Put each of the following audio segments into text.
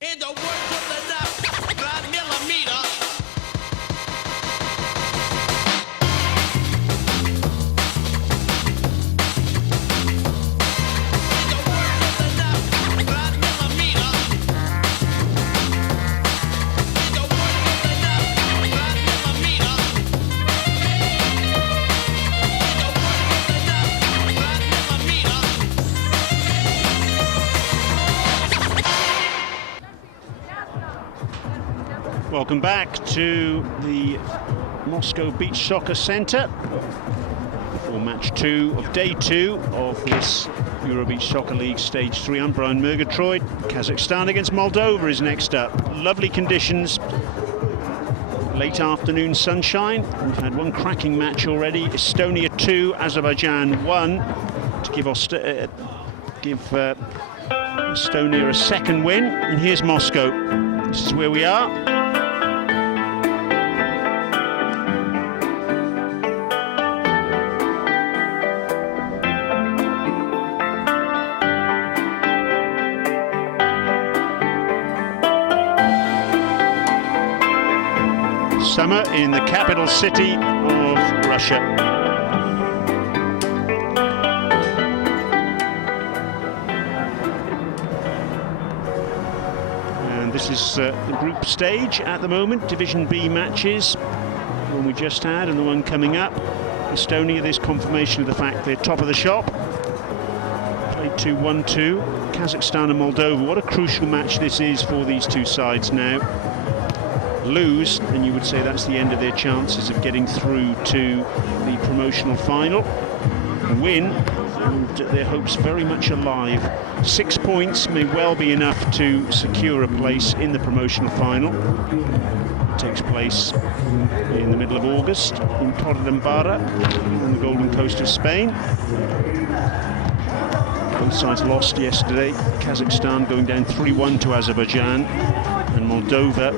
In the words of the 9mm. Welcome back to the Moscow Beach Soccer Centre for match 2 of day 2 of this Euro Beach Soccer League Stage 3. I'm Brian Murgatroyd. Kazakhstan against Moldova is next up. Lovely conditions, late afternoon sunshine. We've had one cracking match already. Estonia 2, Azerbaijan 1 to give Estonia a second win. And here's Moscow. This is where we are. Summer in the capital city of Russia. And this is the group stage at the moment. Division B matches, the one we just had and the one coming up. Estonia, this confirmation of the fact they're top of the shop. Played 2-1-2. Kazakhstan and Moldova. What a crucial match this is for these two sides now. Lose, and you would say that's the end of their chances of getting through to the promotional final. Win, and their hopes very much alive. 6 points may well be enough to secure a place in the promotional final. It takes place in the middle of August in Torredembarra on the Golden Coast of Spain. Both sides lost yesterday. Kazakhstan going down 3-1 to Azerbaijan, and Moldova,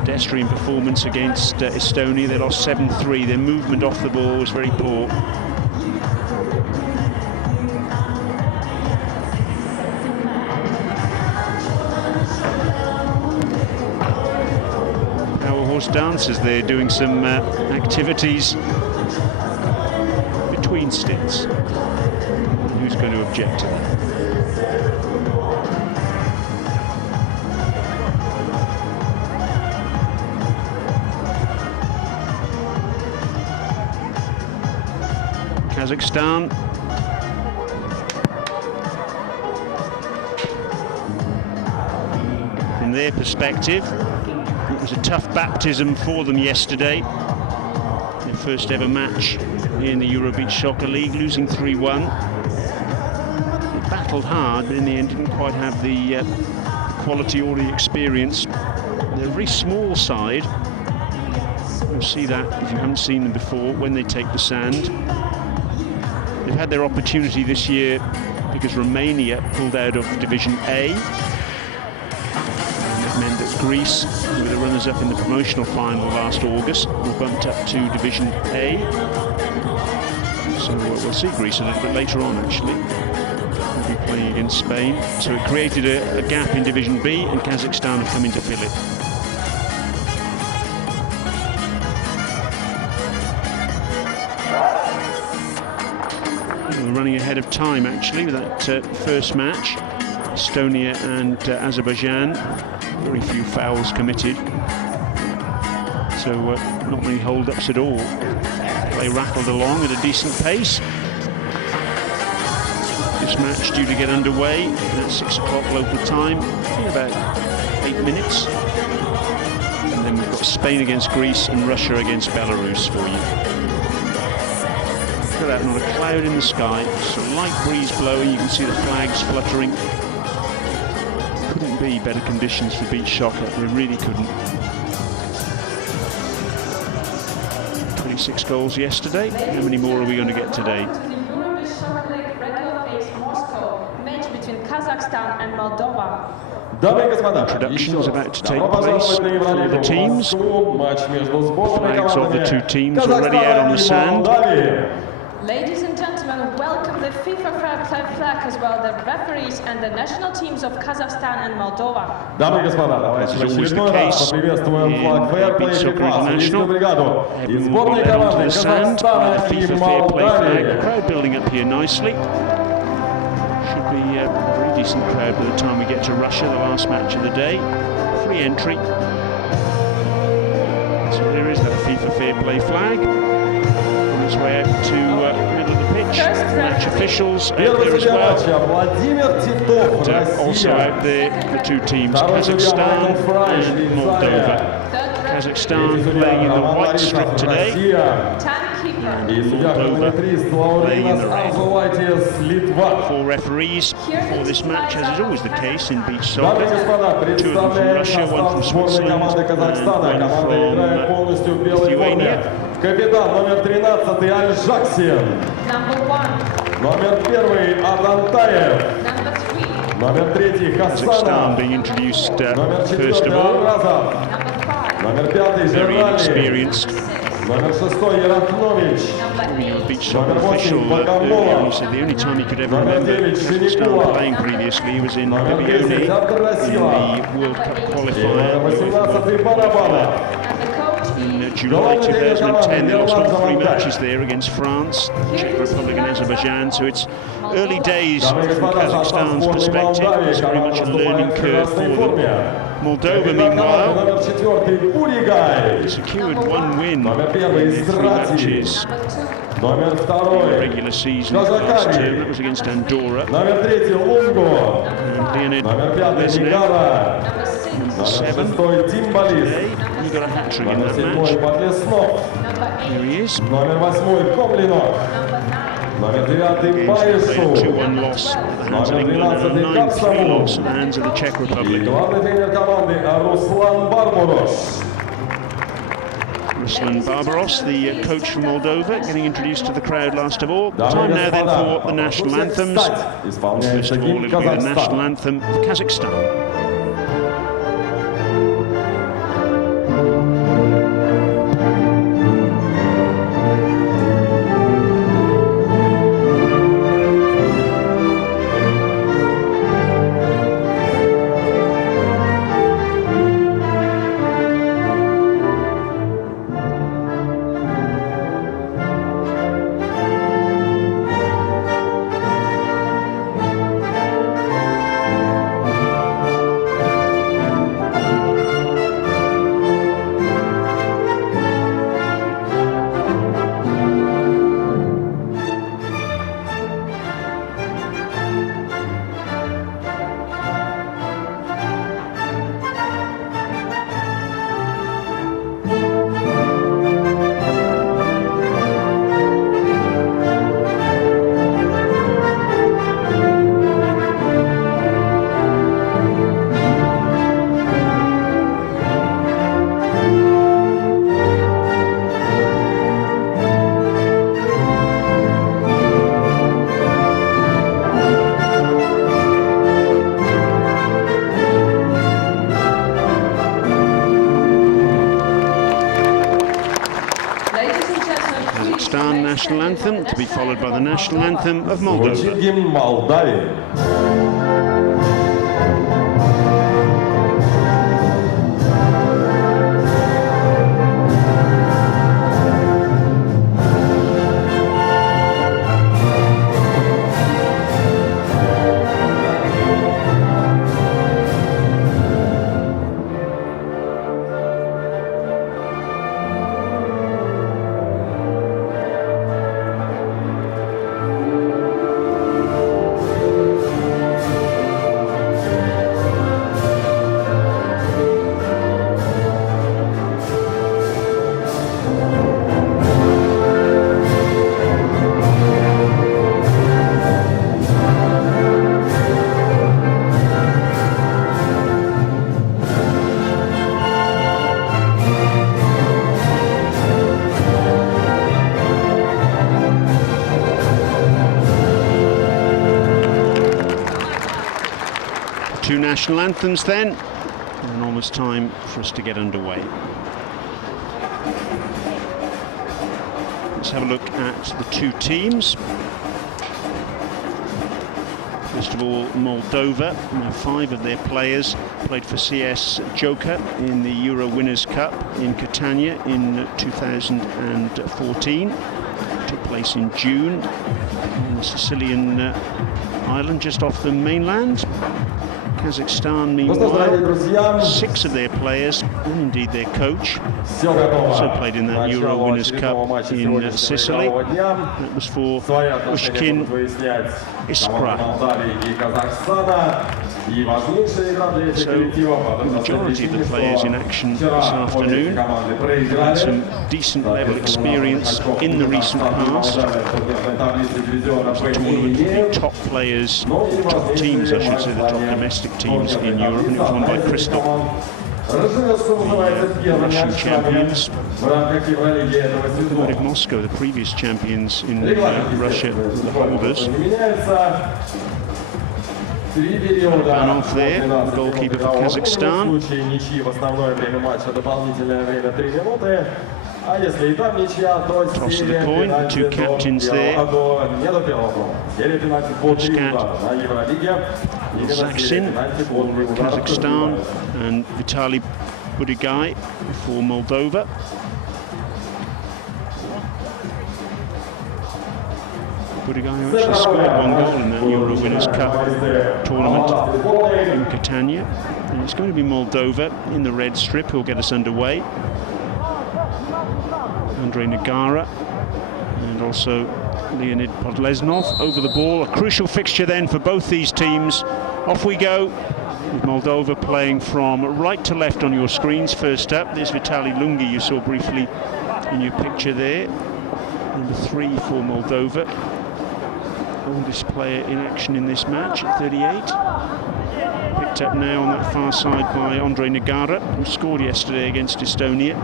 pedestrian performance against Estonia. They lost 7-3. Their movement off the ball was very poor. Power horse dancers, they're doing some activities between stints. Who's going to object to that? Kazakhstan. From their perspective, it was a tough baptism for them yesterday. Their first ever match in the Euro Beach Soccer League, losing 3-1. They battled hard, but in the end didn't quite have the quality or the experience. They're a very small side. You'll see that if you haven't seen them before when they take the sand. They've had their opportunity this year because Romania pulled out of Division A. And it meant that Greece, who were the runners-up in the promotional final last August, were bumped up to Division A. So we'll see Greece a little bit later on, actually. We'll be playing against Spain. So it created a gap in Division B, and Kazakhstan have come in to fill it. Running ahead of time, actually, with that first match. Estonia and Azerbaijan, very few fouls committed, so not many hold-ups at all. They rattled along at a decent pace. This match due to get underway at 6 o'clock local time in about 8 minutes, and then we've got Spain against Greece and Russia against Belarus for you. Look at that, not a cloud in the sky, just a light breeze blowing. You can see the flags fluttering couldn't be better conditions for beach soccer. They really couldn't. 26 goals yesterday. How many more are we going to get today? Between Kazakhstan and Moldova. Introductions about to take place for the teams. Flags of the two teams already out on the sand. Ladies and gentlemen, welcome the FIFA fair play flag as well, the referees and the national teams of Kazakhstan and Moldova. As is always the case in Beach Soccer International, everyone will be led onto the sand by the FIFA fair play flag. The crowd building up here nicely. Should be a very decent crowd by the time we get to Russia, the last match of the day. Free entry. So there is that FIFA fair play flag. On its way out to the middle of the pitch. Match officials out there as well. And, also out there, the two teams, Kazakhstan and Moldova. Kazakhstan playing in the white strip today. And Moldova playing in the red. 4 referees for this match, as is always the case in beach soccer. 2 of them from Russia, 1 from Switzerland, and 1 from Lithuania. Капитан номер 13 Аль-Жаксин. Номер 1 Адантаев. Номер 3 Kazakhstan being introduced first of all. Номер 5 Very inexperienced. Номер 6 Ярахнович. Beach soccer official earlier, he said the only time he could ever remember Kazakhstan playing previously was in Bibione in the World Cup qualifier in July 2010. They lost all 3 matches there against France, Czech Republic and Azerbaijan, so it's early days from Kazakhstan's perspective. It's very much a learning curve for them. Moldova, meanwhile, secured 1 win in their 3 matches in the regular season last term. That was against Andorra. And Leonid Lesnev, number 7, today, he got a hat-trick in that match. Here he is. Номер 9 Against a 2-1 loss at the hands of England and a 9-3 loss at the hands of the Czech Republic. Главный тренер команды Ruslan Barbaros. Ruslan Barbaros, the coach from Moldova, getting introduced to the crowd last of all. Time now then for the national anthems. First of all, it'll be the national anthem of Kazakhstan. National anthem, to be followed by the national anthem of Moldova. national anthems then, and almost time for us to get underway. Let's have a look at the two teams. First of all, Moldova. Now 5 of their players played for CS Joker in the Euro Winners' Cup in Catania in 2014. Took place in June on the Sicilian island just off the mainland. Kazakhstan, meanwhile, 6 of their players, and indeed their coach, also played in that Euro Winners' Cup in Sicily. That was for Ushkin Iskra. So, the majority of the players in action this afternoon had some decent level experience in the recent past. It was a tournament with the top players, top teams, I should say, the top domestic teams in Europe, and it was won by Crystal, the Russian champions. Lokomotiv Moscow, the previous champions in Russia, the holders. Banov there, the goalkeeper for Kazakhstan. Toss of the coin, the 2 captains there. Kazahstan for Kazakhstan and Vitaly Budigai for Moldova. Budigai actually scored 1 goal in that Euro Winners' Cup tournament in Catania. And it's going to be Moldova in the red strip who'll get us underway. Andrei Nagara and also Leonid Podleznov over the ball. A crucial fixture then for both these teams. Off we go, with Moldova playing from right to left on your screens. First up, there's Vitaly Lungi, you saw briefly in your picture there. Number 3 for Moldova. Oldest player in action in this match at 38. Picked up now on that far side by Andrei Nagara, who scored yesterday against Estonia.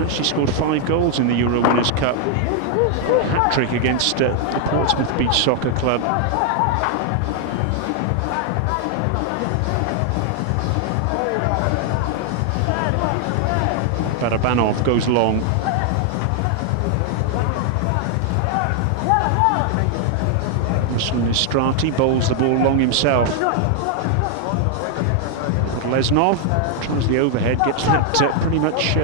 Actually scored 5 goals in the Euro Winners' Cup. Hat-trick against the Portsmouth Beach Soccer Club. Barabanov goes long. Strati bowls the ball long himself. Leznov tries the overhead, gets that pretty much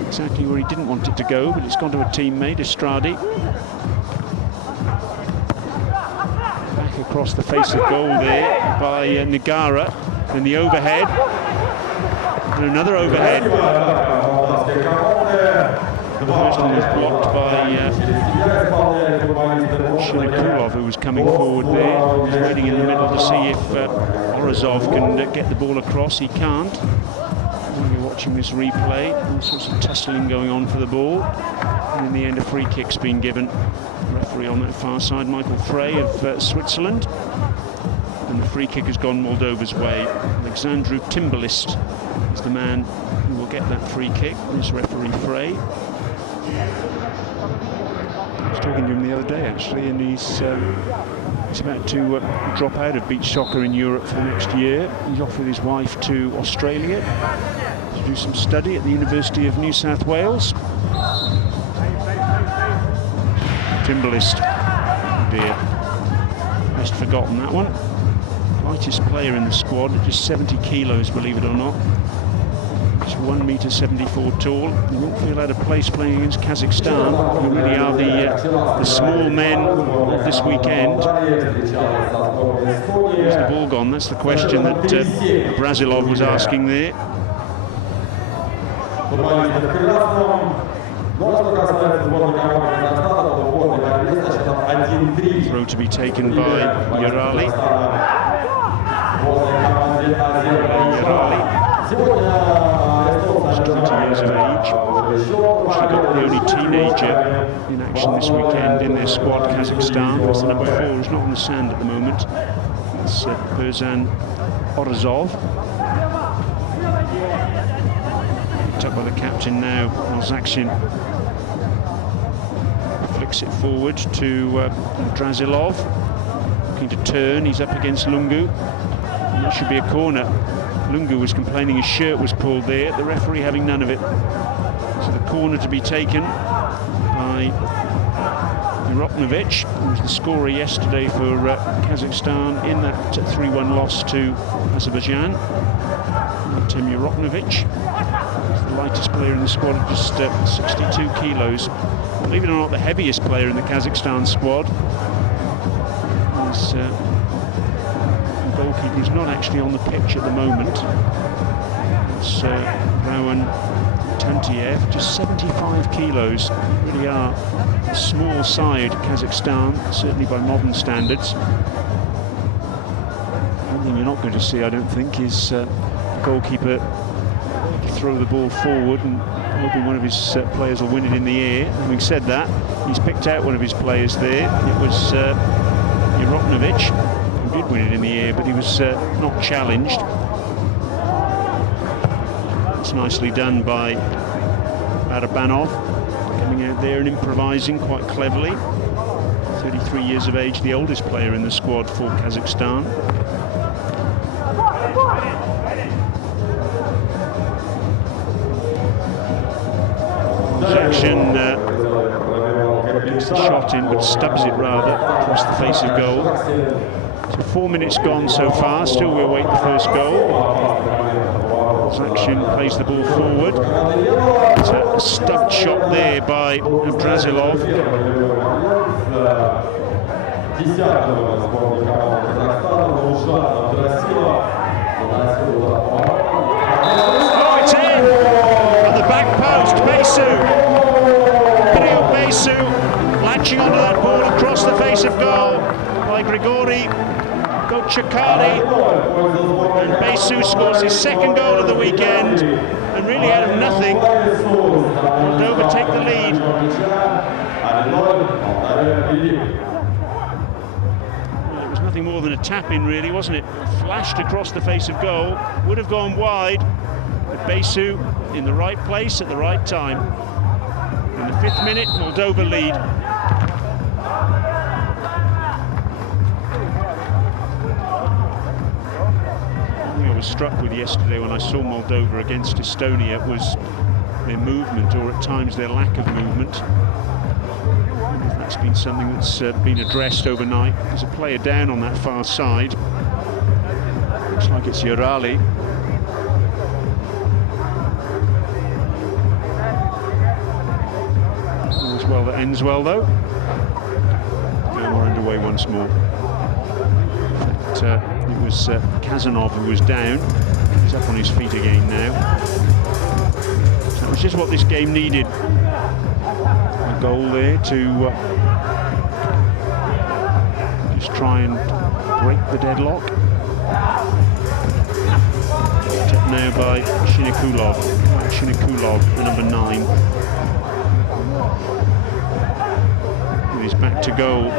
exactly where he didn't want it to go, but it's gone to a teammate, Estradi. Back across the face of goal there by Nagara, and the overhead, and another overhead. The first one was blocked by Shinikulov, who was coming forward there. He's waiting in the middle to see if Orazov can get the ball across. He can't. When you're watching this replay, all sorts of tussling going on for the ball. And in the end, a free kick's been given. The referee on that far side, Michael Frey of Switzerland. And the free kick has gone Moldova's way. Alexandru Timbalist is the man who will get that free kick. This referee Frey. I was talking to him the other day actually, and he's about to drop out of beach soccer in Europe for the next year. He's off with his wife to Australia to do some study at the University of New South Wales. Timbalist, oh dear, best forgotten that one. Lightest player in the squad, just 70 kilos, believe it or not. Just 1.74 m tall. He won't feel out of place playing against Kazakhstan, who really are the small men of this weekend. Where's the ball gone? That's the question that Brazilov was asking there. Throw to be taken by Yarali. Yarali. 20 years of age. Actually got the only teenager in action this weekend in their squad, Kazakhstan. That's the number 4, who's not on the sand at the moment. It's Berzan Orazov. Picked up by the captain now, Alzakshin. Flicks it forward to Drazilov. Looking to turn, he's up against Lungu. That should be a corner. Lungu was complaining his shirt was pulled there, the referee having none of it. So the corner to be taken by Miropnovic, who was the scorer yesterday for Kazakhstan in that 3-1 loss to Azerbaijan. Artem Miropnovic, the lightest player in the squad at just 62 kilos. Believe it or not, the heaviest player in the Kazakhstan squad is the goalkeeper who's not actually on the pitch at the moment. It's Rowan Tantiev, just 75 kilos. Really are a small side, Kazakhstan, certainly by modern standards. One thing you're not going to see, I don't think, is the goalkeeper throw the ball forward and hoping one of his players will win it in the air. Having said that, he's picked out one of his players there. It was Miropnovic, who did win it in the air, but he was not challenged. It's nicely done by Barabanov, coming out there and improvising quite cleverly. 33 years of age, the oldest player in the squad for Kazakhstan. Action gets the shot in, but stubs it rather across the face of goal. So 4 minutes gone so far, still we await the first goal. Action plays the ball forward. It's a stubbed shot there by Abdrazilov. Oh, it's in! On the back post, Besu. Besu latching onto that ball across the face of goal by Grigori Gochakari, and Besu scores his second goal of the weekend, and really out of nothing Moldova take the lead. Well, it was nothing more than a tap-in really, wasn't it? Flashed across the face of goal, would have gone wide, but Besu in the right place at the right time. In the 5th minute, Moldova lead. Something I was struck with yesterday when I saw Moldova against Estonia was their movement, or at times their lack of movement. That's been something that's been addressed overnight. There's a player down on that far side. Looks like it's Yorali. Well, that ends well though. Now we're underway once more. In fact, it was Kazanov who was down. He's up on his feet again now. So that was just what this game needed. A goal there to just try and break the deadlock. Picked up now by Shinikulov, the number 9. He's back to goal,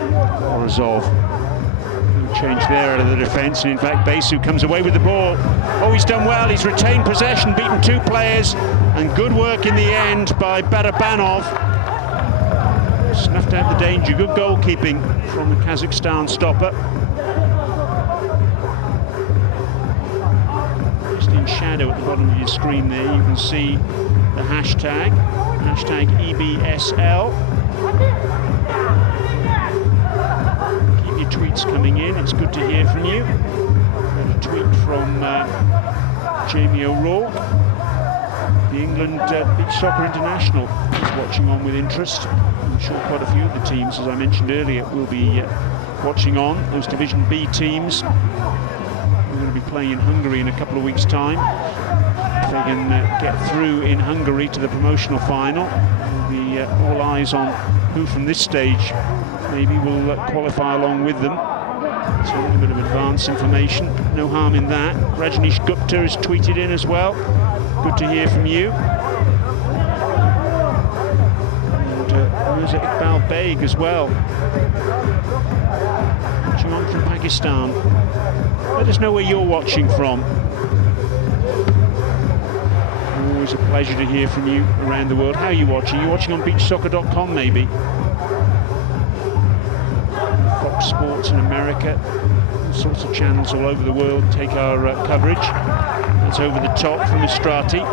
Orazov. No change there out of the defence, and in fact Besu comes away with the ball. Oh, he's done well, he's retained possession, beaten 2 players, and good work in the end by Barabanov. Snuffed out the danger, good goalkeeping from the Kazakhstan stopper. Just in shadow at the bottom of your screen there, you can see the hashtag EBSL. Tweets coming in, it's good to hear from you. Got a tweet from Jamie O'Rourke. The England Beach Soccer International is watching on with interest. I'm sure quite a few of the teams, as I mentioned earlier, will be watching on. Those Division B teams are going to be playing in Hungary in a couple of weeks' time. If they can get through in Hungary to the promotional final, there'll be all eyes on who from this stage maybe will qualify along with them. So a little bit of advance information, no harm in that. Rajneesh Gupta has tweeted in as well. Good to hear from you. And there's Iqbal Baig as well. Watching on from Pakistan. Let us know where you're watching from. Always a pleasure to hear from you around the world. How are you watching? You're watching on beachsoccer.com maybe. Fox Sports in America, sorts of channels all over the world take our coverage. That's over the top from Istrati.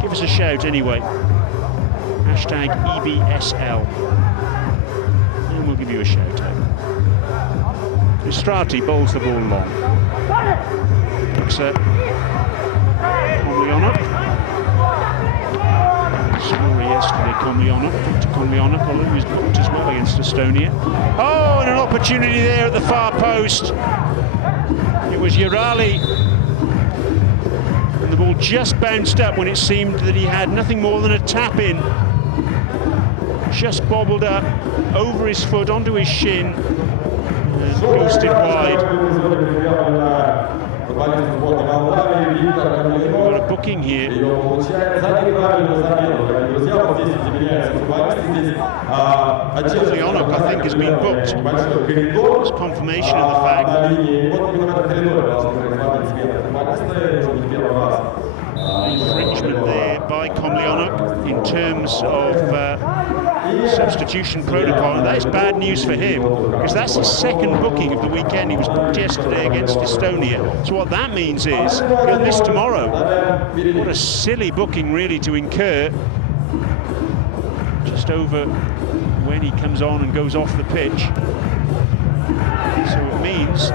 Give us a shout anyway. Hashtag EBSL. And we'll give you a shout out. Istrati bowls the ball long. Looks at Komlyanuk. Story yesterday, Komlyanuk, although he was booked as well against Estonia. Oh, and an opportunity there at the far post. It was Urali. And the ball just bounced up when it seemed that he had nothing more than a tap in. Just bobbled up over his foot onto his shin and ghosted wide. We've got a booking here. Komlyanuk, I think, has been booked. It's confirmation of the fact. Infringement there by Komlyanuk in terms of substitution protocol. And that is bad news for him, because that's his second booking of the weekend. He was booked yesterday against Estonia. So what that means is he'll miss tomorrow. What a silly booking, really, to incur just over when he comes on and goes off the pitch. So it means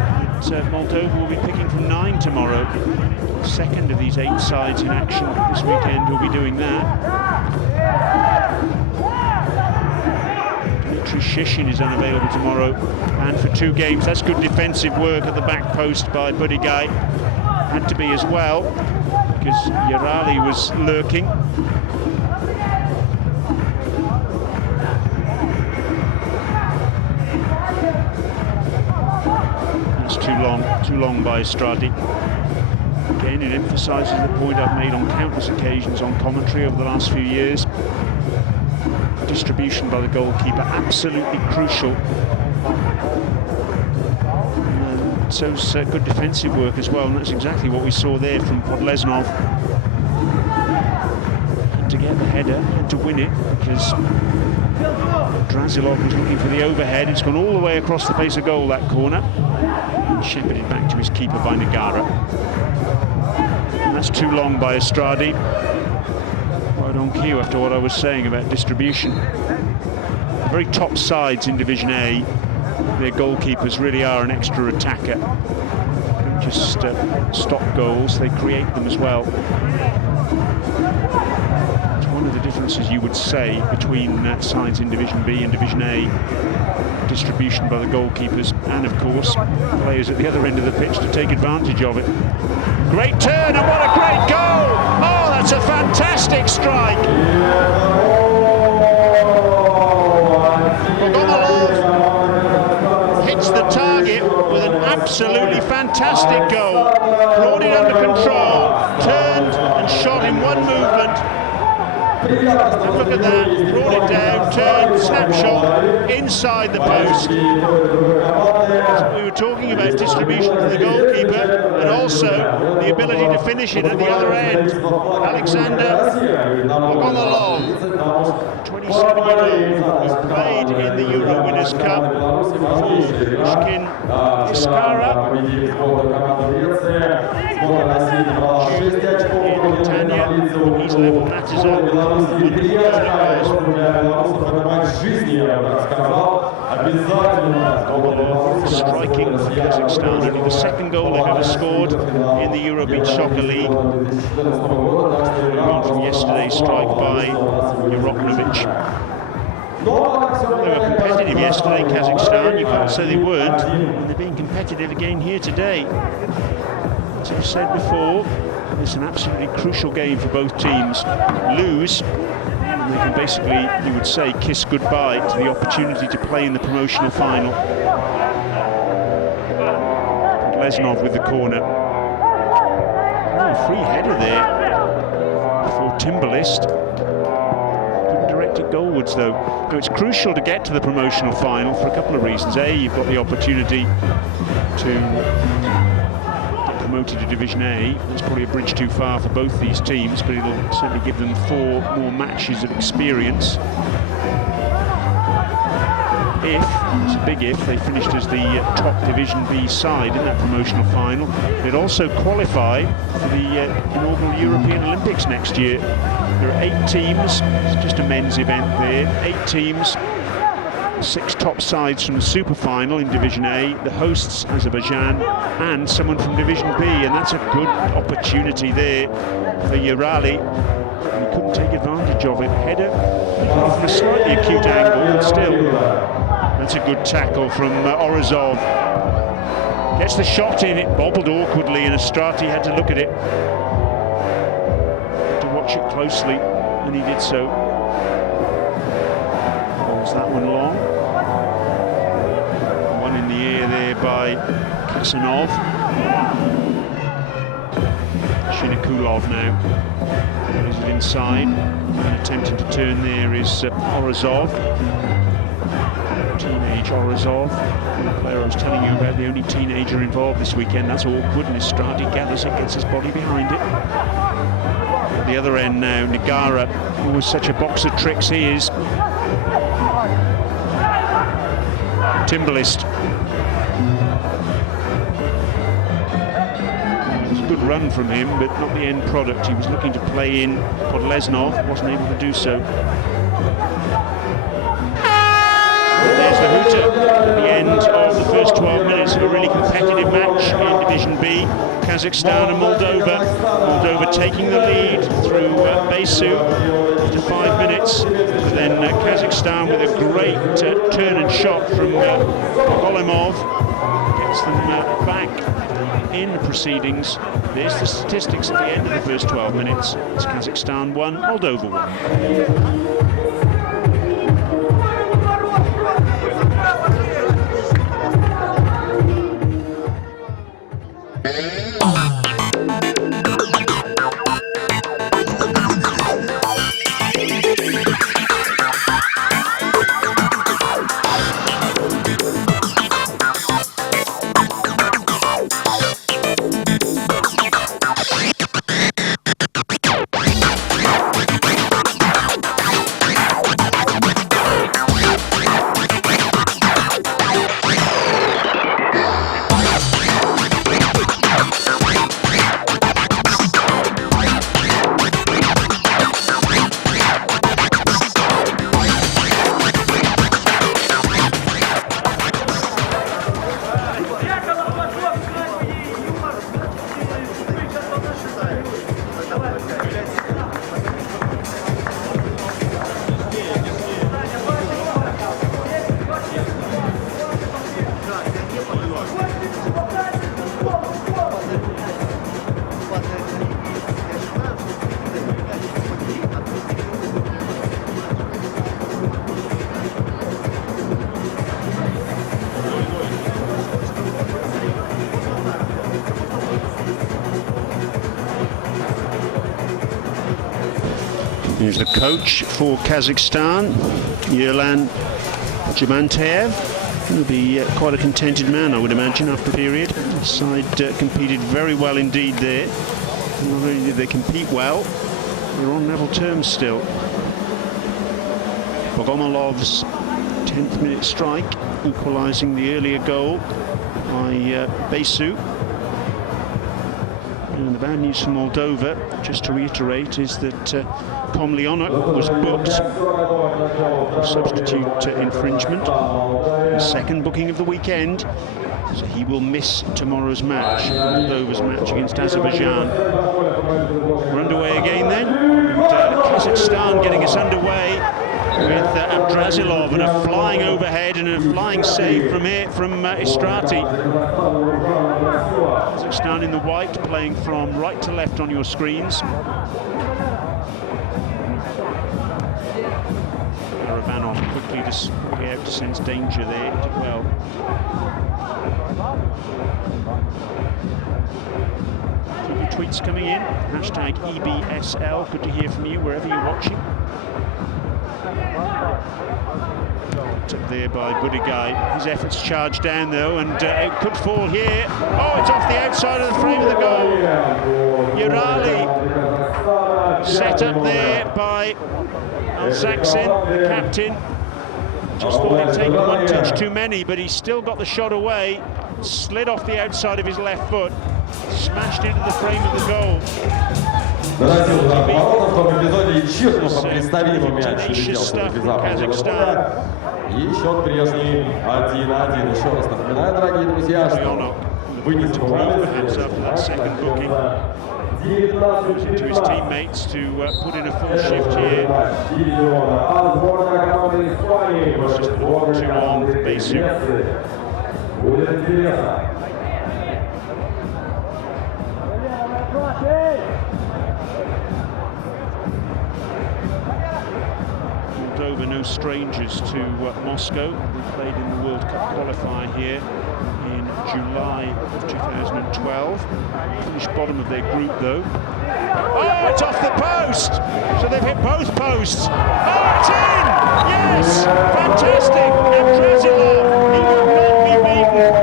that Moldova will be picking from 9 tomorrow. Second of these 8 sides in action this weekend will be doing that. Shishin is unavailable tomorrow, and for 2 games. That's good defensive work at the back post by Budigai. Had to be as well, because Urali was lurking. That's too long by Istrati. Again, it emphasises the point I've made on countless occasions on commentary over the last few years. Distribution by the goalkeeper, absolutely crucial. And so's good defensive work as well, and that's exactly what we saw there from Podleznov. Had to get the header, had to win it, because Drasilov was looking for the overhead. It's gone all the way across the face of goal, that corner, and shepherded back to his keeper by Nagara. And that's too long by Estradi. Right on cue after what I was saying about distribution. The very top sides in Division A, their goalkeepers really are an extra attacker. They don't just stop goals, they create them as well. It's one of the differences, you would say, between sides in Division B and Division A. Distribution by the goalkeepers, and of course players at the other end of the pitch to take advantage of it. Great turn, and what a great goal! Oh, that's a fantastic strike! Bogomolov hits the target with an absolutely fantastic goal. Brought it under control, turned and shot in one movement. And look at that, brought it down, turned, snapshot, inside the post. We were talking about distribution to the goalkeeper, and also the ability to finish it at the other end. Alexander Bogomolov, 27-year-old, who played in the Euro Winners' Cup for Pushkin Iskara in Tanya. He's level matters up. Striking for Kazakhstan, only the second goal they've ever scored in the Euro Beach Soccer League. On from yesterday's strike by Yeroknovic. They were competitive yesterday, Kazakhstan, you can't say they weren't, and they're being competitive again here today. As I've said before, it's an absolutely crucial game for both teams. Lose, and they can basically, you would say, kiss goodbye to the opportunity to play in the promotional final. Leznov with the corner. Oh, free header there for Timberlist. Couldn't direct it goalwards though. No, it's crucial to get to the promotional final for a couple of reasons. A, you've got the opportunity to promoted to Division A. That's probably a bridge too far for both these teams, but it'll certainly give them 4 more matches of experience. if, it's a big if, they finished as the top Division B side in that promotional final. They'd also qualify for the inaugural European Olympics next year. There are 8 teams, it's just a men's event there, 8 teams, 6 top sides from the super final in Division A, the hosts Azerbaijan, and someone from Division B, and that's a good opportunity there for Urali. He couldn't take advantage of it. Header from a slightly acute angle, but still, that's a good tackle from Orazov. Gets the shot in, it bobbled awkwardly, and Estrati had to look at it, to watch it closely, and he did so. Was that one long? One in the air there by Kasanov. Shinakulov now. Is it inside? And attempting to turn there is Orazov. Teenage Orazov. The player I was telling you about, the only teenager involved this weekend. That's awkward, and Estrati gathers it, gets his body behind it. At the other end now, Nigara, who was such a box of tricks he is. Timbalist. It was a good run from him, but not the end product. He was looking to play in Podleznov, wasn't able to do so. And there's the hooter at the end of the first 12 minutes of a really competitive match in Division B. Kazakhstan and Moldova. Moldova taking the lead through Besu after 5 minutes. But then Kazakhstan with a great turn and shot from Golemov gets them back in the proceedings. There's the statistics at the end of the first 12 minutes. It's Kazakhstan 1, Moldova 1. Here's the coach for Kazakhstan, Yerlan Jumantev. He'll be quite a contented man, I would imagine, after a period. The side competed very well indeed there. Not only did they compete well, they're on level terms still. Bogomilov's 10th minute strike, equalising the earlier goal by Besu. And the bad news for Moldova, just to reiterate, is that Komlyanuk was booked for substitute infringement. The second booking of the weekend, so he will miss tomorrow's match, Moldova's match against Azerbaijan. We're underway again then, and Kazakhstan getting us underway with Abdrazilov and a flying overhead and a flying save from Estrati. Kazakhstan in the white, playing from right to left on your screens. Arabanov quickly just out to sense danger there, did well. Keep your tweets coming in, hashtag EBSL, good to hear from you wherever you're watching. Up there by Budigai. His efforts charged down though, and it could fall here. Oh, it's off the outside of the frame of the goal. Urali set up there by Zaksin, the captain. Just thought he'd taken one touch too many, but he still got the shot away, slid off the outside of his left foot, smashed into the frame of the goal. Наносил удар по воротам в том эпизоде и честно по представимому мяч летел в Казахстана. И счет прежний 1-1. Еще раз напоминаю, дорогие друзья, что вы не забывали To his teammates to put in a full shift here. It's just 1-2 on Besu. Moldova no strangers to Moscow. They played in the World Cup qualifier here in July of 2012. Finished bottom of their group though. Oh, it's off the post! So they've hit both posts. Oh, it's in! Yes! Fantastic! And Drasilov, he will not be beaten.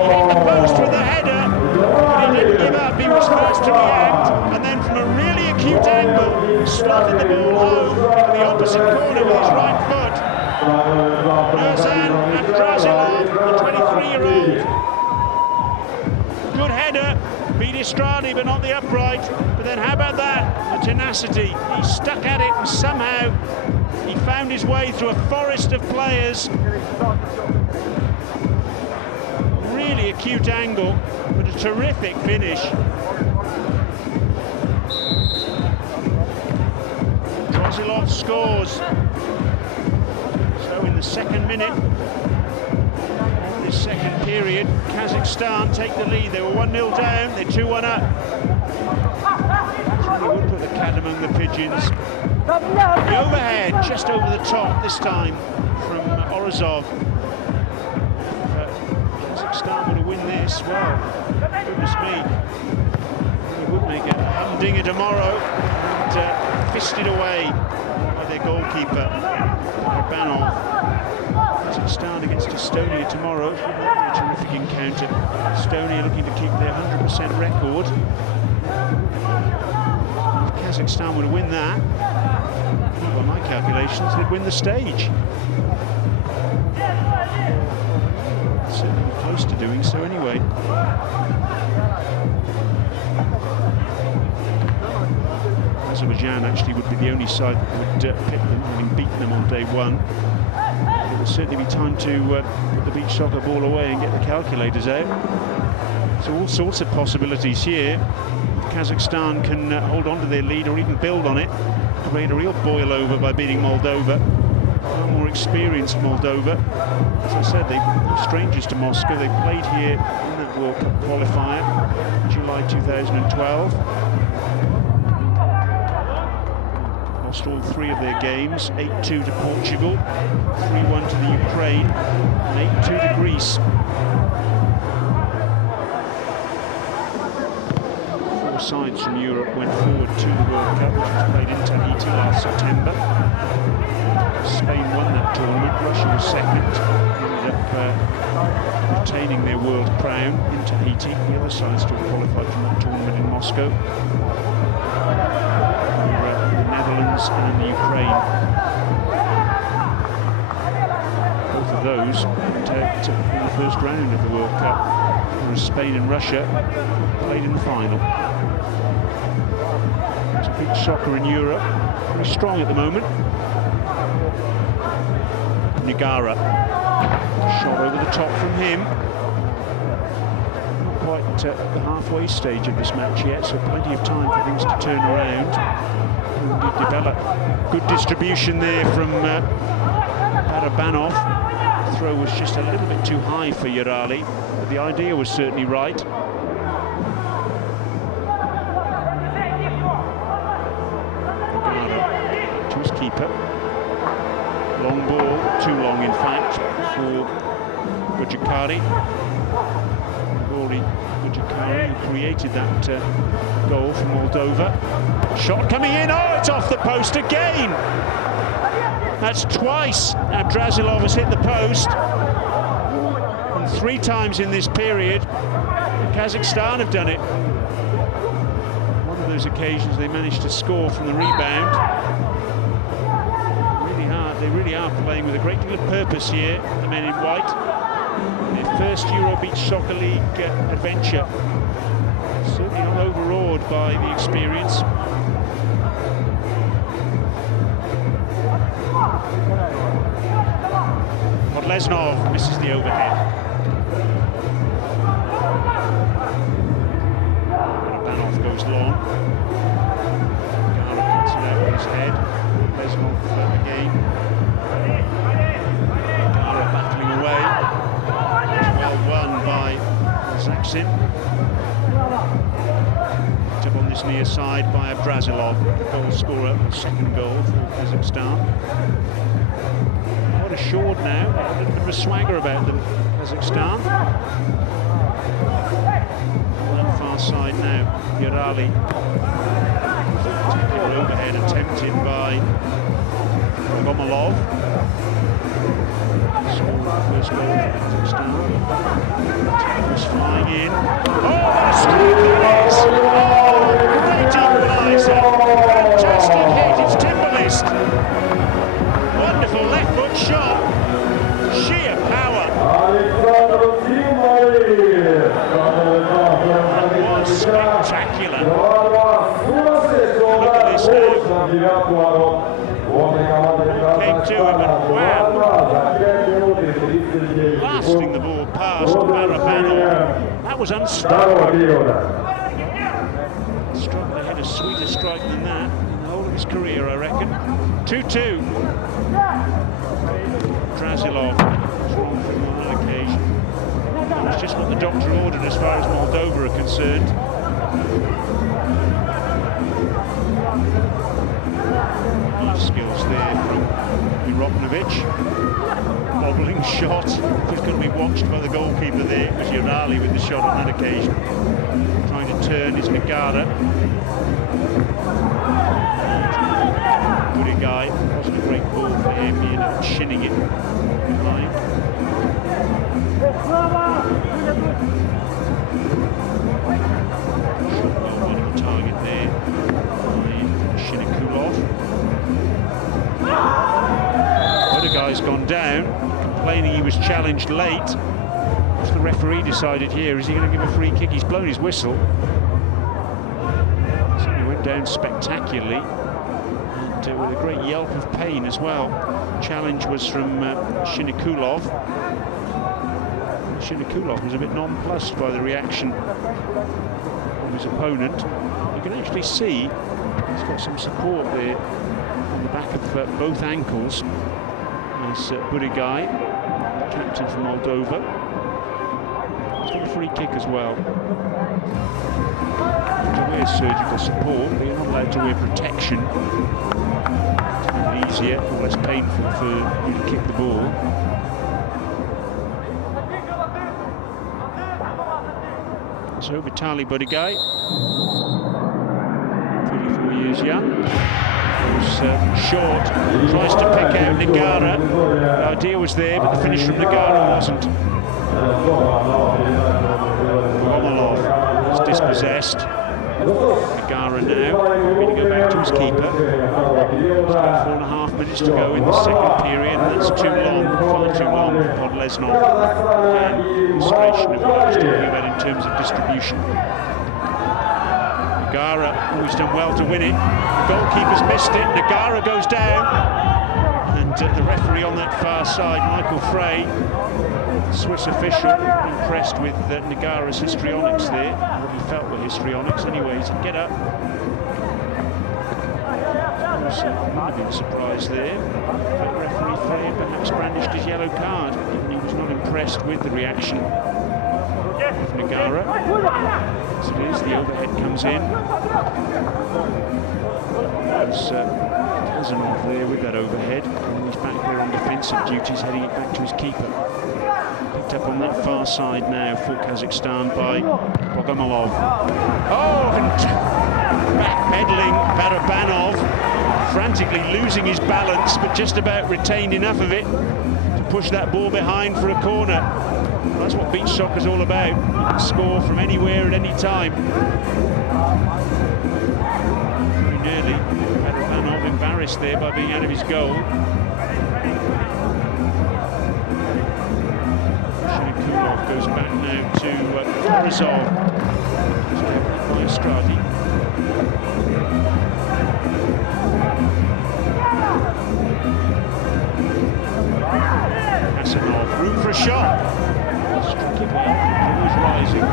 He hit the post with a header, but he didn't give up. He was first to react, and then from a really acute angle, slotted the ball home into the opposite corner with his right foot. Erzan and Drasilov, the 23-year-old. Good header, beat Estradi but not the upright. But then how about that, the tenacity? He stuck at it and somehow he found his way through a forest of players. Really acute angle, but a terrific finish. Drasilov scores. So in the second minute of this second period, Kazakhstan take the lead. They were 1-0 down, they're 2-1 up. They would put the cat among the pigeons. The overhead, just over the top this time from Orozov. Kazakhstan would have win this, well, goodness me. They would make a humdinger tomorrow and fisted away by their goalkeeper, Banov. Kazakhstan against Estonia tomorrow. A terrific encounter. Estonia looking to keep their 100% record. If Kazakhstan would win that, by my calculations, they'd win the stage. Certainly close to doing so anyway. Azerbaijan actually would be the only side that would pick them, having beaten them on day one. It will certainly be time to put the beach soccer ball away and get the calculators out. So all sorts of possibilities here. If Kazakhstan can hold on to their lead or even build on it, create a real boil over by beating Moldova. Far more experienced Moldova. As I said, they're strangers to Moscow. They played here in that World Cup qualifier, July 2012. Lost all three of their games, 8-2 to Portugal, 3-1 to the Ukraine, and 8-2 to Greece. Four sides from Europe went forward to the World Cup, which was played in Tahiti last September. Spain won that tournament, Russia was second, ended up retaining their world crown in Tahiti. The other side still qualified from that tournament in Moscow. Netherlands and the Ukraine. Both of those went out in the first round of the World Cup, whereas Spain and Russia played in the final. So beach soccer in Europe, very strong at the moment. Nigara, shot over the top from him. Not quite at the halfway stage of this match yet, so plenty of time for things to turn around. Did develop good distribution there from Barabanov. The throw was just a little bit too high for Yarali, but the idea was certainly right. To his keeper. Long ball, too long in fact, for Bujikari. Bujikari, who created that goal for Moldova. Shot coming in, oh, it's off the post again! That's twice now Drasilov has hit the post. And 3 times in this period, Kazakhstan have done it. One of those occasions they managed to score from the rebound. Really hard they really are playing with a great deal of purpose here, the men in white. Their first Euro Beach Soccer League adventure. Certainly not overawed by the experience. Podlesnov misses the overhead. Barabanov goes long. Gara cuts it out with his head. Podlesnov again. Gara battling away. Well won by Kazahstan. Picked up on this near side by Abrazilov, the goal scorer, the second goal for Kazakhstan. Quite assured now, a little bit of a swagger about them, Kazakhstan. On that far side now, Yarali. Technical overhead attempted by Gomolov. Scored the first goal for Kazakhstan. Was flying in. Oh, what a strike that is! Oh, great equaliser! Fantastic hit, it's Timberlist. Wonderful left foot shot. Sheer power. That was spectacular. Look at this now. Came to him and wow. Blasting the ball past Barabanov. That was unstoppable. Struck the head a sweeter strike than that in the whole of his career, I reckon. 2-2. Abrazilov was wrong on that occasion. That was just what the doctor ordered as far as Moldova are concerned. Skills there from Miropnovic. Bobbling shot. Was going to be watched by the goalkeeper there. It was Yarali with the shot on that occasion. Trying to turn is Nagara. Good guy. Wasn't a great ball for him. He ended up shinning it behind. Shot well on the target there by Shinikulov. The guy's gone down, complaining he was challenged late. What's the referee decided here? Is he going to give a free kick? He's blown his whistle. So he went down spectacularly, and with a great yelp of pain as well. Challenge was from Shinikulov. Shinikulov was a bit nonplussed by the reaction of his opponent. You can actually see he's got some support there on the back of both ankles. As Burigai, captain from Moldova. He's got a free kick as well. To wear surgical support, but you're not allowed to wear protection. It's a bit easier or less painful for you to kick the ball. So Vitaly Burigai, 34 years young. Short, tries to pick out Nagara. The idea was there, but the finish from Nagara wasn't. Gomolov is dispossessed. Nagara now, maybe to go back to his keeper. There's about 4.5 minutes to go in the second period. That's too long, far too long for Podlesnov. And illustration of what I was talking about in terms of distribution. Nagara always done well to win it. Goalkeeper's missed it. Nagara goes down. And the referee on that far side, Michael Frey, Swiss official, impressed with Nagara's histrionics there. What he felt were histrionics. Anyways, get up. Also, might have been surprised there. But referee Frey perhaps brandished his yellow card. And he was not impressed with the reaction of Nagara. As it is, the overhead comes in. There's Kazahstan there with that overhead. And he's back there on defensive duties, heading it back to his keeper. Picked up on that far side now for Kazakhstan by Bogomolov. Oh, and backpedaling Barabanov, frantically losing his balance, but just about retained enough of it to push that ball behind for a corner. Well, that's what beach soccer's all about. You can score from anywhere at any time. Very nearly Barabanov embarrassed there by being out of his goal. now to Korazov. By Stradi. Kazahstan, room for a shot. Struck it well, it was rising.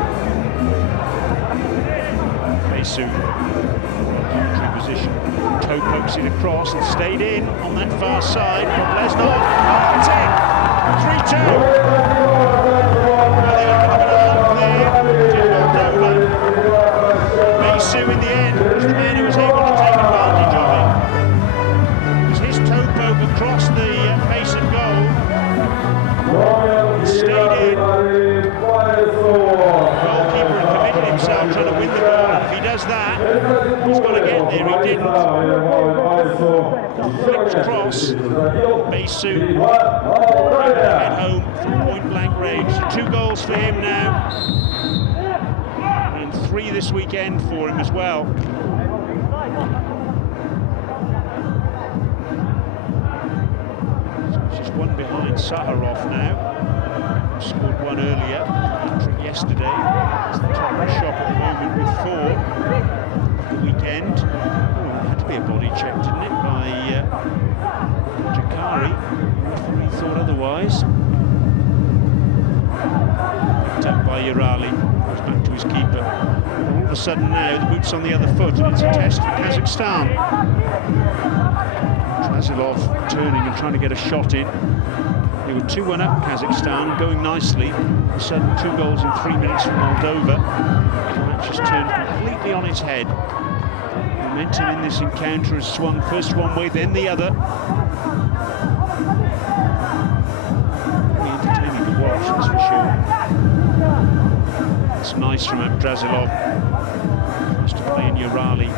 Besu, entry position. Toe pokes it across and stayed in on that far side. Lesnar, it's in! 3-2! Well, they were having a look there. Moldova. Besu in the end was the man who was able to take advantage of it. It was his toe poke across the face of goal. Stayed in. Goalkeeper had committed himself trying to win the ball, and if he does that, he's got to get there. He didn't. Flicked across. Besu head home from point-blank range. 2 goals for him now, and 3 this weekend for him as well. So he's just 1 behind Saharov now. Scored 1 earlier, hat-trick yesterday. He's the top of the shop at the moment with 4 the weekend. Oh, it had to be a body check, didn't it, by Jakari. The referee thought otherwise. Picked up by Urali, goes back to his keeper. All of a sudden now, the boot's on the other foot, and it's a test for Kazakhstan. Drasilov turning and trying to get a shot in. They were 2-1 up, Kazakhstan, going nicely. All of a sudden, 2 goals in 3 minutes from Moldova. The match has turned completely on its head. Momentum in this encounter has swung first one way, then the other. Very entertaining to watch, that's for sure. It's nice from Drasilov. Just to play in Urali.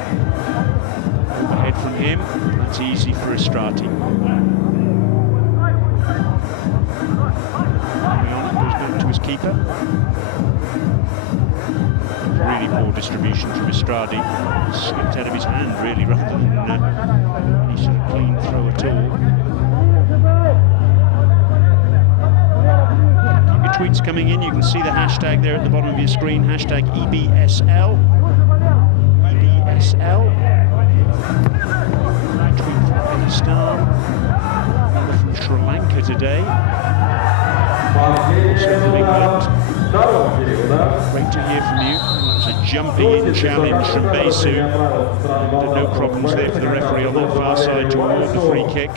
Overhead from him, that's easy for Estrati. Goes back to his keeper. Really poor distribution from Estradi. Slipped out of his hand, really, rather than any sort of clean throw at all. Keep your tweets coming in. You can see the hashtag there at the bottom of your screen. Hashtag EBSL. EBSL. Tweet from Kazahstan. Another from Sri Lanka today. Great to hear from you. It's a jumping-in challenge from Besu. No problems there for the referee on that far side to award the free kick.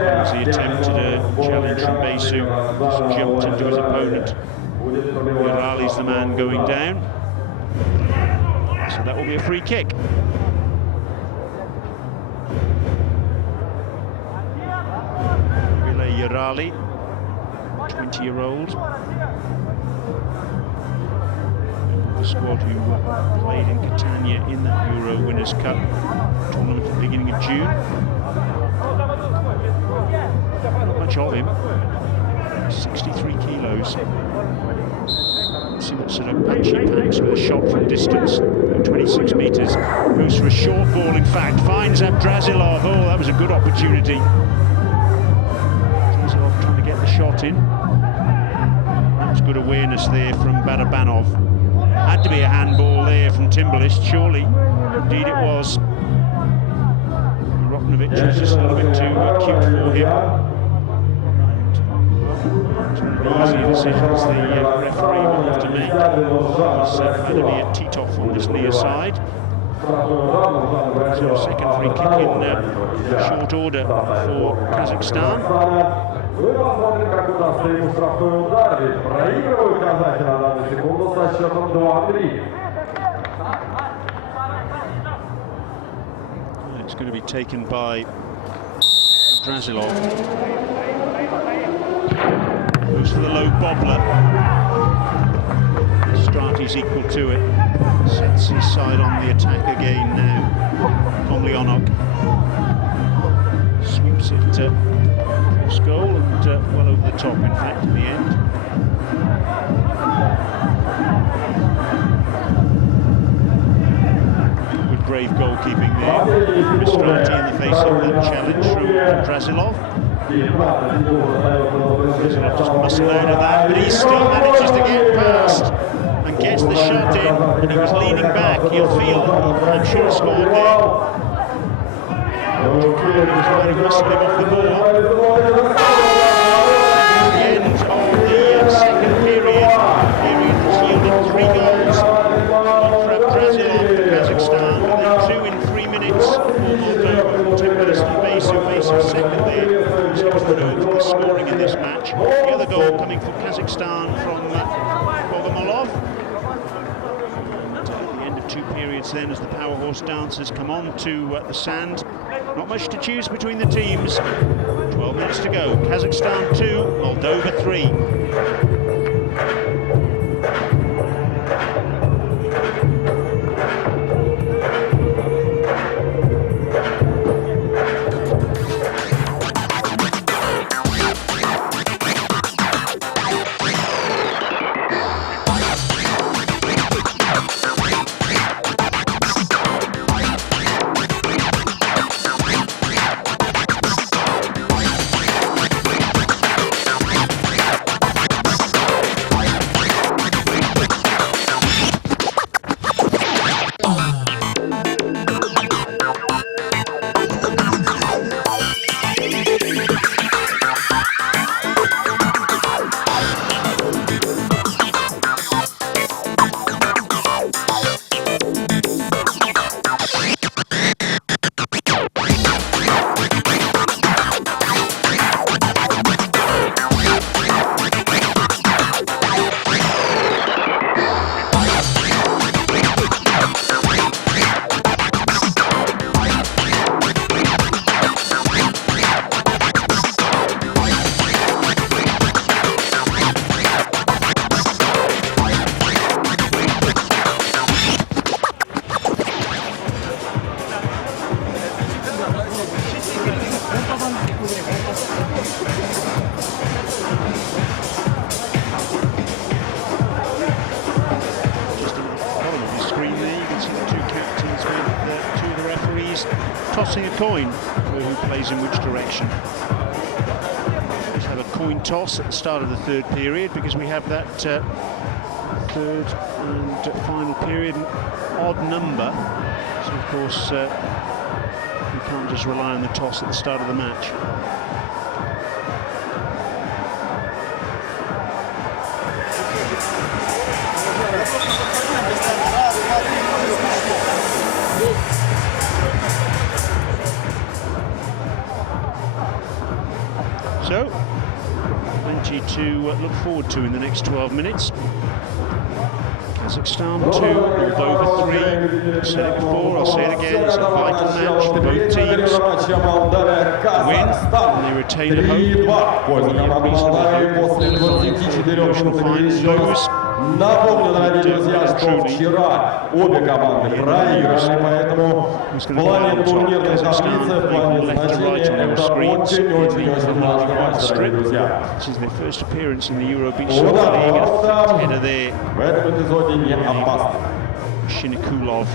As he attempted a challenge from Besu, just jumped into his opponent. Urali's the man going down. So that will be a free kick. Urali, 20-year-old. The squad who played in Catania in that Euro Winners' Cup tournament at the beginning of June. Not much of him. 63 kilos. See what sort of patchy packs with a shot from distance. 26 metres. Goes for a short ball, in fact. Finds Drasilov. Oh, that was a good opportunity. Trying to get the shot in. That was good awareness there from Barabanov. Had to be a handball there from Timberlist, surely. Indeed it was. Roknovic was just a little bit too cute for him. An easy decisions the referee will have to make. It's Vladimir Titov on this near side. So a second free kick in short order for Kazakhstan. Вы посмотрите, как удастся ему штрафной удар, ведь проигрывают казахи на данную секунду со счетом 2-3. It's going to be taken by Drasilov. Goes for the low bobbler. Strati's equal to it. Sets his side on the attack again now. Komlyanok sweeps it cross goal and well over the top, in fact, in the end. Good brave goalkeeping there. Strati in the face of the challenge from Drasilov. Just muscle out of that, but he still manages to get past and gets the shot in, and he was leaning back. He'll feel, I'm sure, scored there. Trying to whistle him off the ball. At the end of the second period has yielded 3 goals. One for Brazil for Kazakhstan, and then 2 in 3 minutes for Moldova. 2 minutes for Besu second there. The scoring in this match. The other goal coming for Kazakhstan from Bogomolov. At the end of 2 periods then, as the power horse dancers come on to the sand. Not much to choose between the teams. 12 minutes to go. Kazakhstan 2, Moldova 3. Tossing a coin for who plays in which direction. Let's have a coin toss at the start of the 3rd period, because we have that 3rd and final period, an odd number. So of course we can't just rely on the toss at the start of the match. So, plenty to look forward to in the next 12 minutes. Kazakhstan 2, Moldova 3. Said it before, I'll say it again, it's a vital match for both teams. Win, and they retain the hope. Emotional final lose. Напомню, дорогие друзья, что вчера обе команды проиграли, поэтому в плане турнирной таблицы, в плане значения, это очень-очень важный матч, дорогие друзья. Удар в этом эпизоде не опасный. Shinikulov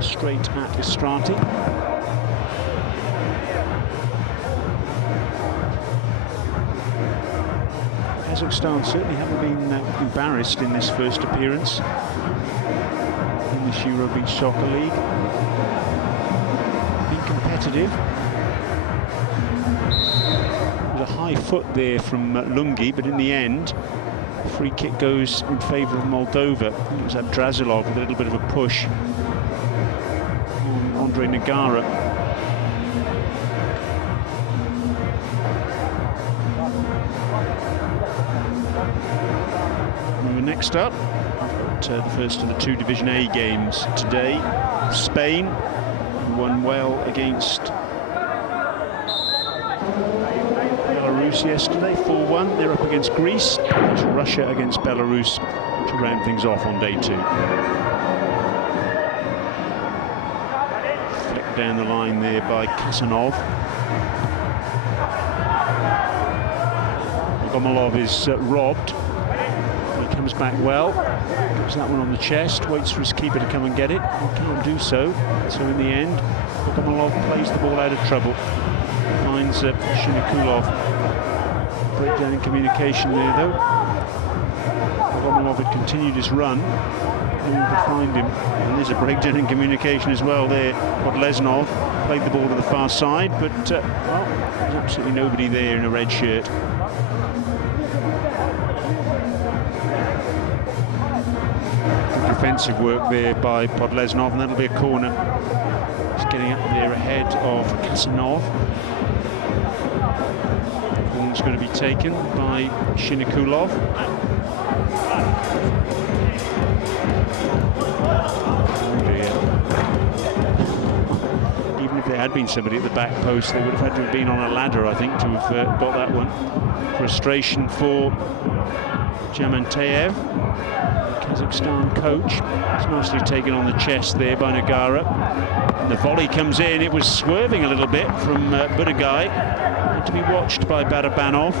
straight at Istrati. Kazakhstan certainly haven't been embarrassed in this first appearance in this Euro Beach Soccer League. Been competitive. There's a high foot there from Lungi, but in the end, the free kick goes in favour of Moldova. I think it was Abdrazilov with a little bit of a push on Andre Nagara. Next up, the first of the 2 Division A games today. Spain won well against Belarus yesterday, 4-1. They're up against Greece. It's Russia against Belarus to round things off on day 2. Flicked down the line there by Kasanov. Gomolov is robbed. Comes back well, gives that one on the chest, waits for his keeper to come and get it, he can't do so, so in the end Gomolov plays the ball out of trouble. Finds Shinikulov. Breakdown in communication there, though. Romanov had continued his run. No one could find him. And there's a breakdown in communication as well there. Podleznov played the ball to the far side, but well, there's absolutely nobody there in a red shirt. Good defensive work there by Podleznov, and that'll be a corner. He's getting up there ahead of Kasanov. Corner's going to be taken by Shinikulov. Even if there had been somebody at the back post, they would have had to have been on a ladder, I think, to have got that one. Frustration for Jamantayev, Kazakhstan coach. It's nicely taken on the chest there by Nagara. The volley comes in. It was swerving a little bit from Budagai. Had to be watched by Barabanov.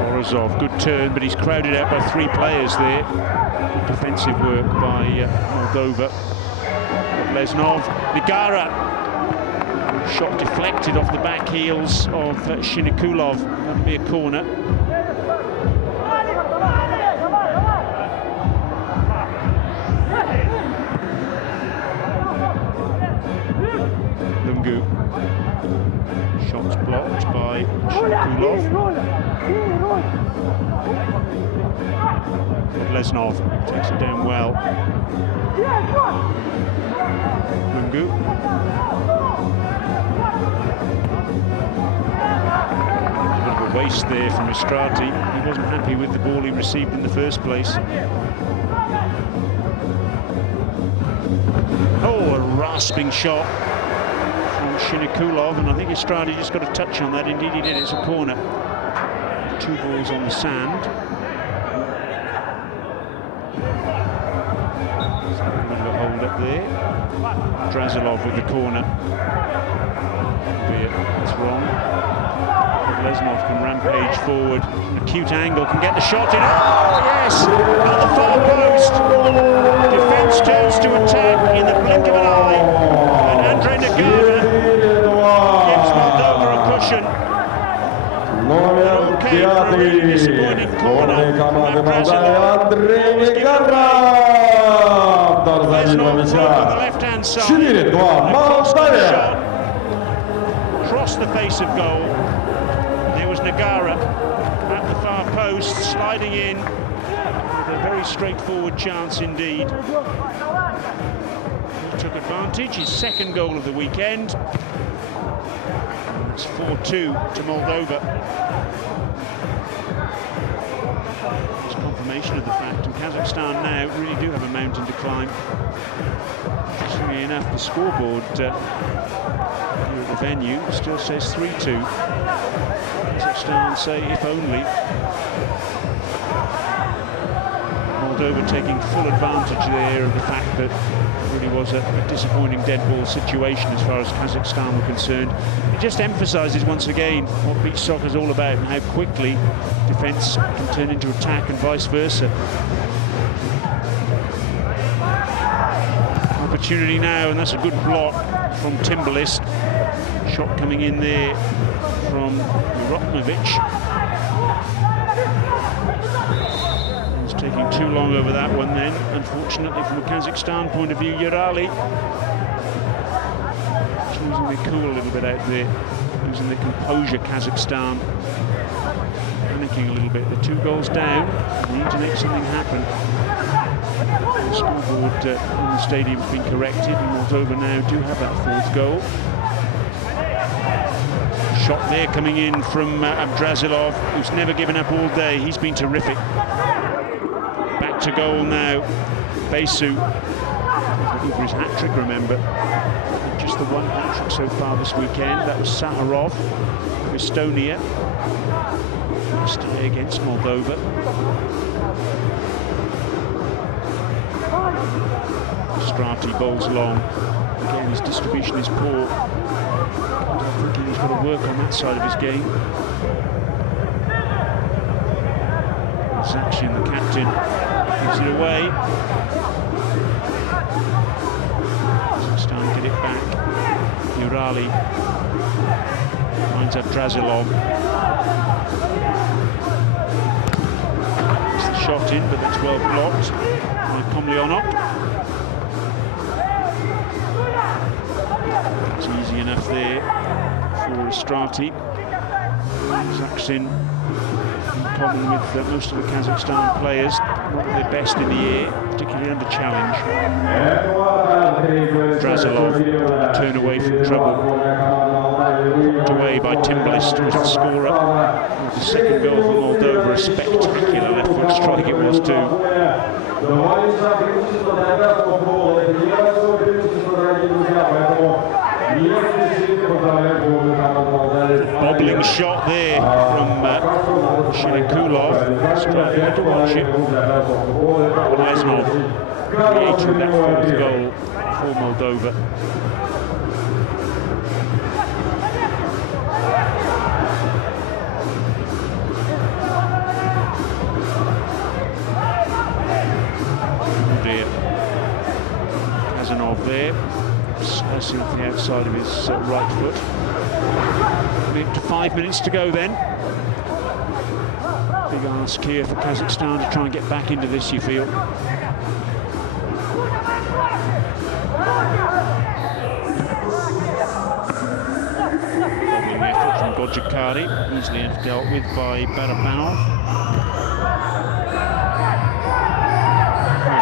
Morozov, good turn, but he's crowded out by 3 players there. Good defensive work by Moldova. Leznov, Nagara. Shot deflected off the back heels of Shinikulov. That'll be a corner. Lungu. Shots blocked by Shinikulov. Leznov takes it down well. Lungu. Waste there from Istrati. He wasn't happy with the ball he received in the first place. Oh, a rasping shot from Shinikulov, and I think Istrati just got a touch on that. Indeed he did. It's a corner. 2 balls on the sand. There's a bit of a hold up there. Drazilov with the corner. It's wrong. Leznov can rampage forward. Acute angle, can get the shot in. Oh, yes! At the far post. Defence turns to attack in the blink of an eye. And Andrei Nagara gives Moldova a cushion. Okay, for a really disappointing corner from Abrazilov. Leznov on the left-hand side. 4-2 Молдавия. Across the face of goal. Nagara at the far post, sliding in with a very straightforward chance indeed. He took advantage, his second goal of the weekend. It's 4-2 to Moldova. It's confirmation of the fact, and Kazakhstan now really do have a mountain to climb. Interestingly enough, the scoreboard here at the venue still says 3-2. Kazakhstan say if only. Moldova taking full advantage there of the fact that it really was a disappointing dead ball situation as far as Kazakhstan were concerned. It just emphasises once again what beach soccer is all about and how quickly defence can turn into attack and vice versa. Opportunity now, and that's a good block from Timberlist. Shot coming in there from Roknovic. It's taking too long over that one then, unfortunately from a Kazakhstan point of view. Urali losing their cool a little bit out there, losing their composure. Kazakhstan panicking a little bit. They're 2 goals down, they need to make something happen. The scoreboard in the stadium's been corrected, and Moldova now do have that 4th goal. Shot there coming in from Abdrazilov, who's never given up all day. He's been terrific. Back to goal now. Besu, looking for his hat-trick, remember. Just the 1 hat-trick so far this weekend. That was Saharov of Estonia. Yesterday against Moldova. Strati bowls long. Again, his distribution is poor. He's got to work on that side of his game. Zakshin, the captain, gives it away. Rali lines up Drazilov. It's the shot in, but it's well blocked by Komlyanov. It's easy enough there for Strati. Zaksin, in common with most of the Kazakhstan players, not their best in the air, particularly under challenge. Drazilov, turn away from trouble, put away by Timbalist, who's the scorer. The second goal for Moldova, a spectacular left-foot strike it was too. Bobbling shot there from Shilikulov. Strati had to watch it. Leznov creating that fourth goal for Moldova. Kazahstan there, slicing off the outside of his right foot. 5 minutes to go then. Big ask here for Kazakhstan to try and get back into this, you feel. Bobbling effort from Godjakari, easily enough dealt with by Barabanov.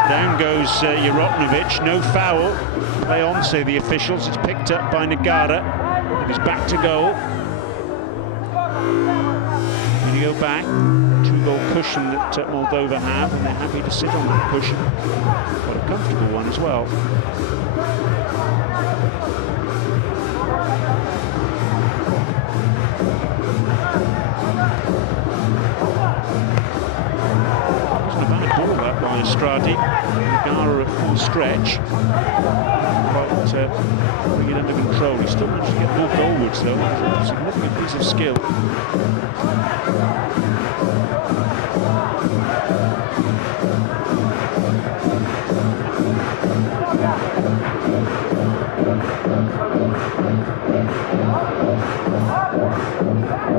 Down goes Yerotnovich, no foul. Play on, say the officials. It's picked up by Nagara. It is back to goal. Going to go back. Two-goal cushion that Moldova have, and they're happy to sit on that cushion. Quite a comfortable one as well. By Strati, Nagara at full stretch, quite bring it under control. He still managed to get more goalwards though. It's a significant piece of skill.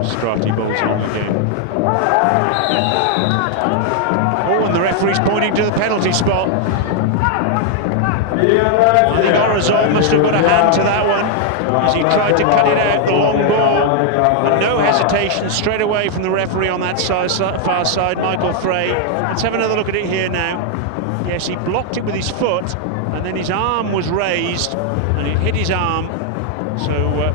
Strati bowls on again. Oh, and the referee's pointing to the penalty spot. I think Orazov must have got a hand to that one as he tried to cut it out, the long ball. And no hesitation straight away from the referee on that far side, Michael Frey. Let's have another look at it here now. Yes, he blocked it with his foot, and then his arm was raised, and it hit his arm. So,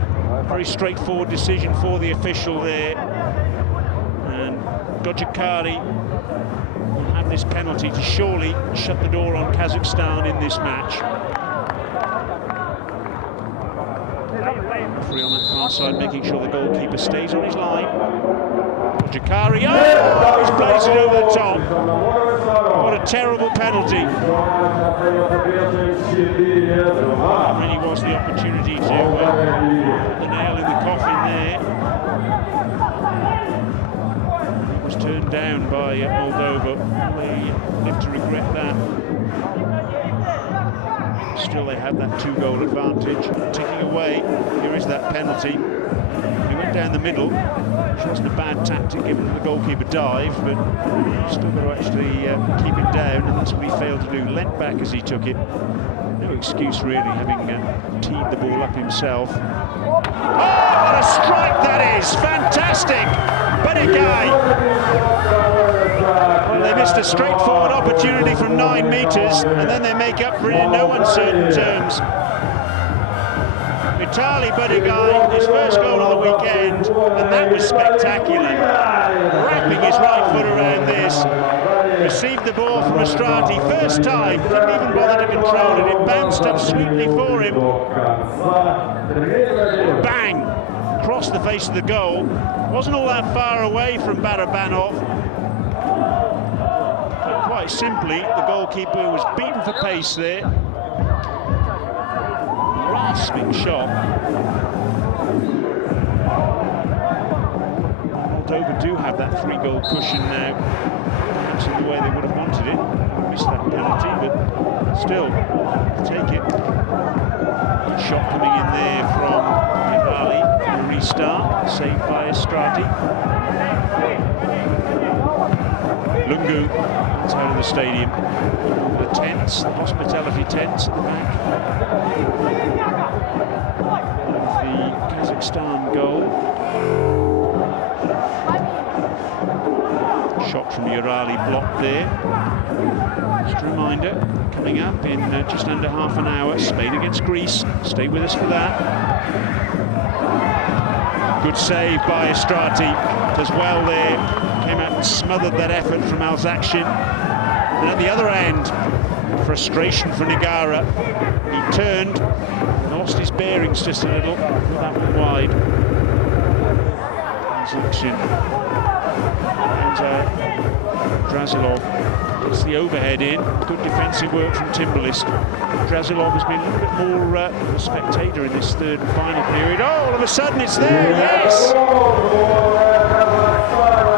very straightforward decision for the official there. And Godjakari will have this penalty to surely shut the door on Kazakhstan in this match. Referee on that far side making sure the goalkeeper stays on his line. Godjakari, oh! He's placed it over the top. What a terrible penalty. Really was the opportunity to put the nail in the coffin there. It was turned down by Moldova. They live to regret that. Still, they have that two-goal advantage. Ticking away, here is that penalty. He went down the middle, which wasn't a bad tactic given that the goalkeeper dived, but still got to actually keep it down, and that's what he failed to do. Leant back as he took it. No excuse really, having teed the ball up himself. Oh, what a strike that is! Fantastic! Badigai! Well, they missed a straightforward opportunity from 9 metres, and then they make up for it in no uncertain terms. Vitaly Badigai, his first goal of the weekend, and that was spectacular. Wrapping his right foot around this. Received the ball from Strati, first time, didn't even bother to control it. It bounced up sweetly for him. Bang! Across the face of the goal. Wasn't all that far away from Barabanov. But quite simply, the goalkeeper was beaten for pace there. Rasping shot. Moldova do have that 3-goal cushion now. Perhaps in the way they would have wanted it. Missed that penalty, but still, take it. Good shot coming in there from restart, saved by Estrati. Lungu is out of the stadium. The tents, the hospitality tents at the back. The Kazakhstan goal. Shot from Urali blocked there. Just a reminder, coming up in just under half an hour, Spain against Greece. Stay with us for that. Good save by Estrati, does well there. Came out and smothered that effort from Alzakshin. And at the other end, frustration for Nigara. He turned, lost his bearings just a little, put that one wide. Alzakshin. And Drazilov gets the overhead in. Good defensive work from Timberlist. Drazilov has been a little bit more a spectator in this third and final period. Oh, all of a sudden it's there, yes!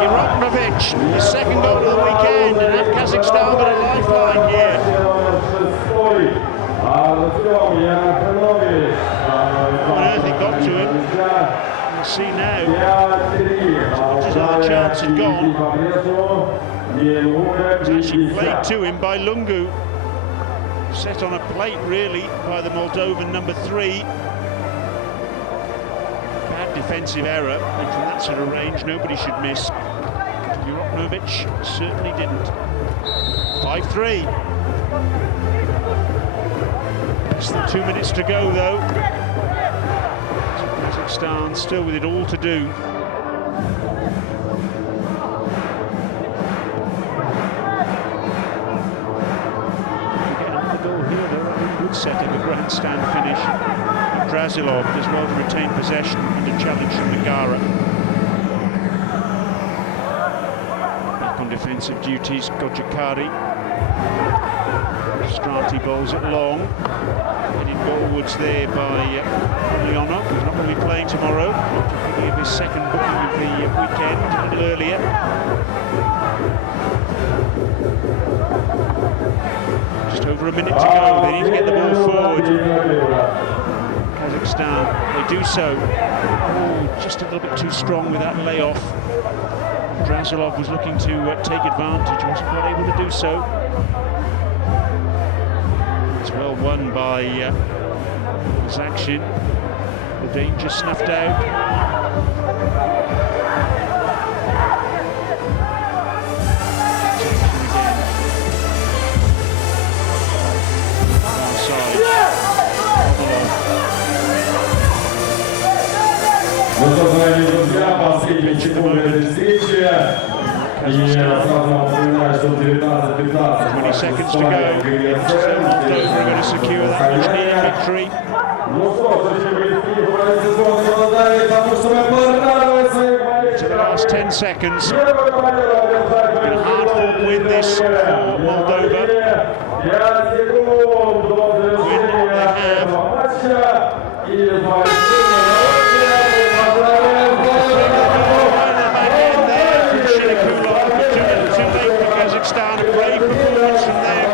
Irotnovic, the second goal of the weekend, and have Kazakhstan got a lifeline here. What on earth he got to him? We'll see now. As much as our chance had gone, it was actually played to him by Lungu. Set on a plate, really, by the Moldovan number 3. Bad defensive error, and from that sort of range, nobody should miss. Urotnovic certainly didn't. 5-3. Less than 2 minutes to go, though. Kazakhstan still with it all to do. Setting a grandstand finish. Drazilov does well to retain possession under challenge from Nigara. Back on defensive duties, Gojakari. Strati bowls it long. Headed goalwards there by Leonov, who's not going to be playing tomorrow. Thinking of his second booking of the weekend a little earlier. Just over a minute to go. They need to get the ball forward. Kazakhstan, they do so. Oh, just a little bit too strong with that layoff. Drazilov was looking to take advantage, wasn't quite able to do so. It's well won by Zakshin. The danger snuffed out. Ну что, дорогие друзья, последние секунды этой встречи. И сразу напоминаю, что 19-15. 20 seconds to go. Moldova are going to secure that much needed victory. Ну что, зачем близкие футбольные сезоны обладали тому, что мы порадовали своих болельщиков. To the last 10 seconds. It's been a hard-fought win this for Moldova. Win they have. Kazakhstan, a great performance from them.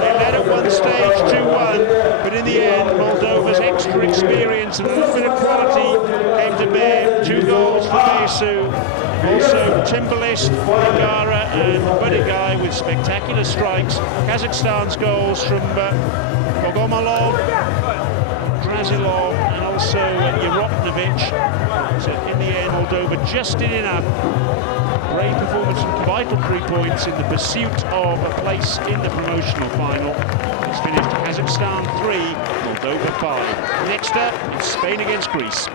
They led at one stage 2-1, but in the end, Moldova's extra experience and a little bit of quality came to bear. 2 goals for Mesu, also Timberlist, Nigara and Budigai with spectacular strikes. Kazakhstan's goals from Bogomolov, Drazilov and also Urotnovic. So in the end, Moldova just did enough. Great performance and vital 3 points in the pursuit of a place in the promotional final. It's finished Kazakhstan 3, Moldova 5. Next up, it's Spain against Greece.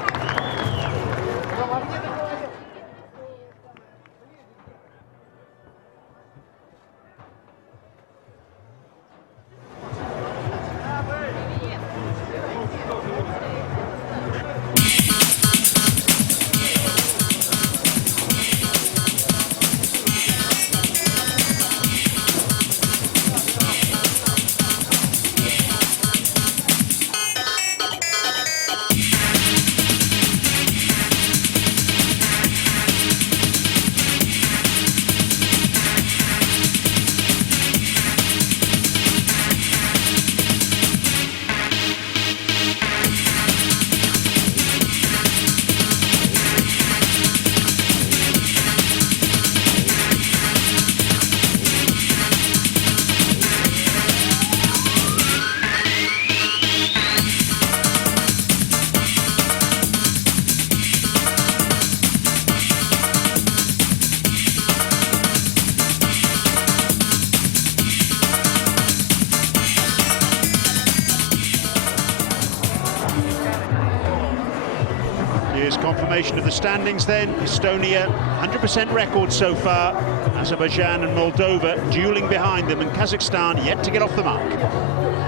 Here's confirmation of the standings then. Estonia, 100% record so far. Azerbaijan and Moldova dueling behind them, and Kazakhstan yet to get off the mark.